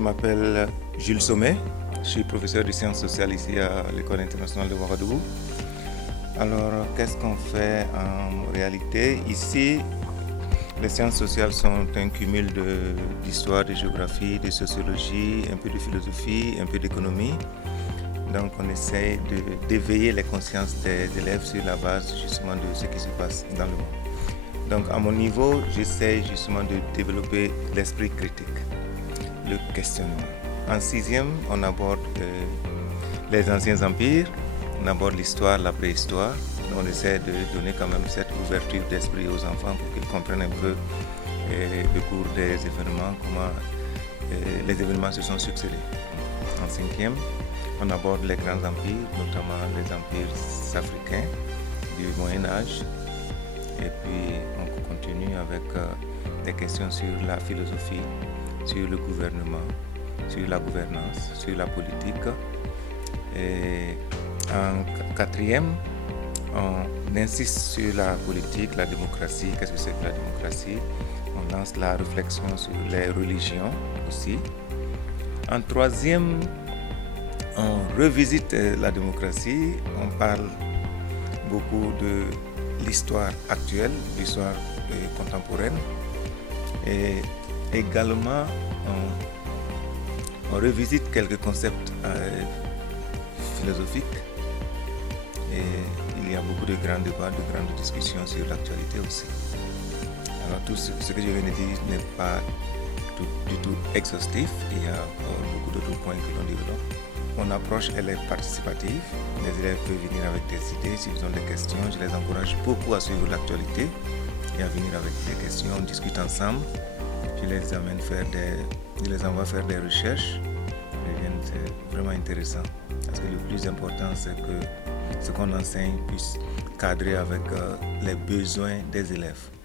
Je m'appelle Jules Sommet, je suis professeur de sciences sociales ici à l'École internationale de Ouagadougou. Alors, qu'est-ce qu'on fait en réalité? Ici, les sciences sociales sont un cumul d'histoire, de géographie, de sociologie, un peu de philosophie, un peu d'économie. Donc, on essaie d'éveiller les consciences des élèves sur la base justement de ce qui se passe dans le monde. Donc, à mon niveau, j'essaie justement de développer l'esprit critique, le questionnement. En sixième, on aborde les anciens empires, on aborde l'histoire, la préhistoire. On essaie de donner quand même cette ouverture d'esprit aux enfants pour qu'ils comprennent un peu le cours des événements, comment les événements se sont succédés. En cinquième, on aborde les grands empires, notamment les empires africains du Moyen-Âge. Et puis, on continue avec des questions sur la philosophie, sur le gouvernement, sur la gouvernance, sur la politique. Et en quatrième, on insiste sur la politique, la démocratie. Qu'est-ce que c'est que la démocratie? On lance la réflexion sur les religions aussi. En troisième, on revisite la démocratie. On parle beaucoup de l'histoire actuelle, l'histoire contemporaine. Et également, on revisite quelques concepts philosophiques. Et il y a beaucoup de grands débats, de grandes discussions sur l'actualité aussi. Alors tout ce que je viens de dire n'est pas du tout exhaustif. Il y a beaucoup d'autres points que l'on développe. Mon approche, elle est participative. Les élèves peuvent venir avec des idées. S'ils ont des questions, je les encourage beaucoup à suivre l'actualité et à venir avec des questions. On discute ensemble. Je les envoie faire des recherches. C'est vraiment intéressant. Parce que le plus important, c'est que ce qu'on enseigne puisse cadrer avec les besoins des élèves.